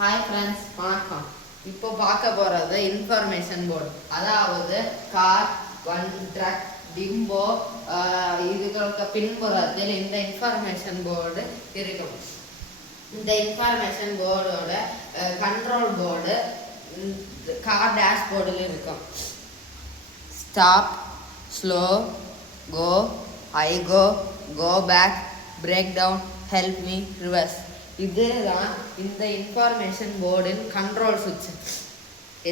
Hi friends, வணக்கம். இப்போ பார்க்க போகிறது இன்ஃபர்மேஷன் போர்டு. அதாவது கார், ட்ரக், டிம்போ இதுகளுக்கு பின்புறத்தில் இந்த இன்ஃபர்மேஷன் போர்டு இருக்கும். இந்த இன்ஃபர்மேஷன் போர்டோட கண்ட்ரோல் போர்டு கார் டேஷ்போர்டில் இருக்கும். Stop, slow, go, I go, go back, brake down, help me, reverse. இதுதான் இந்த இன்ஃபர்மேஷன் போர்டின் கண்ட்ரோல் சுவிட்ச்.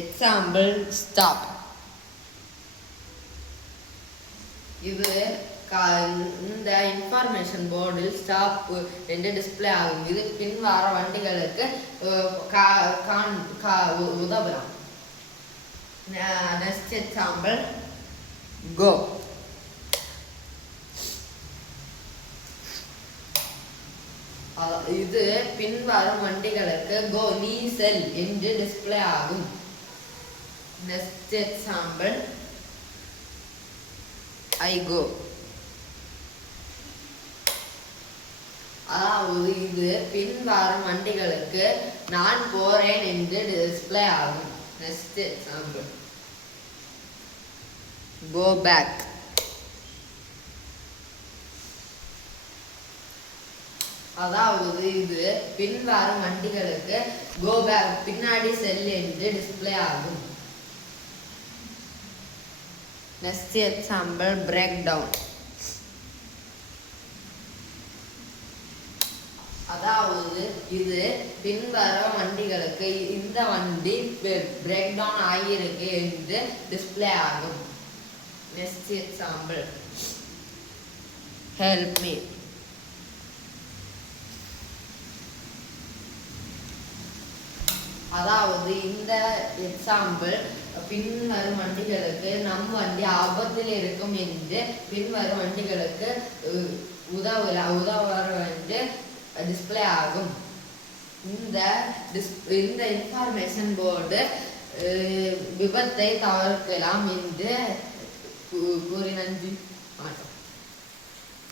Example stop. இது இந்த இன்ஃபர்மேஷன் போர்டில் ஸ்டாப் என்று டிஸ்பிளே ஆகும். இது பின்வார வண்டிகளுக்கு உதவலாம். Next example go. இது பின்வரும் வண்டிகளுக்கு கோ, நீ செல் என்று டிஸ்பிளே ஆகும். நெக்ஸ்ட் எக்ஸாம்பிள் ஐ கோ. அதாவது இது பின்வரும் வண்டிகளுக்கு நான் போறேன் என்று டிஸ்பிளே ஆகும். Next example go back. அதாவது இது பின்வரும் வண்டிகளுக்கு கோ பேக், பின்னாடி செல் என்று டிஸ்பிளே ஆகும். Next example break down. அதாவது இது பின்வரும் வண்டிகளுக்கு இந்த வண்டி பிரேக் டவுன் ஆகியிருக்கு என்று டிஸ்பிளே ஆகும். Next example help me. அதாவது இந்த எக்ஸாம்பிள் பின்வரும் வண்டிகளுக்கு நம் வண்டி ஆபத்தில் இருக்கும் என்று பின்வரும் வண்டிகளுக்கு உதவ என்று டிஸ்பிளே ஆகும். இந்த இன்ஃபர்மேஷன் போர்டு விபத்தை தவிர்க்கலாம் என்று கூறி நன்றி, வணக்கம்.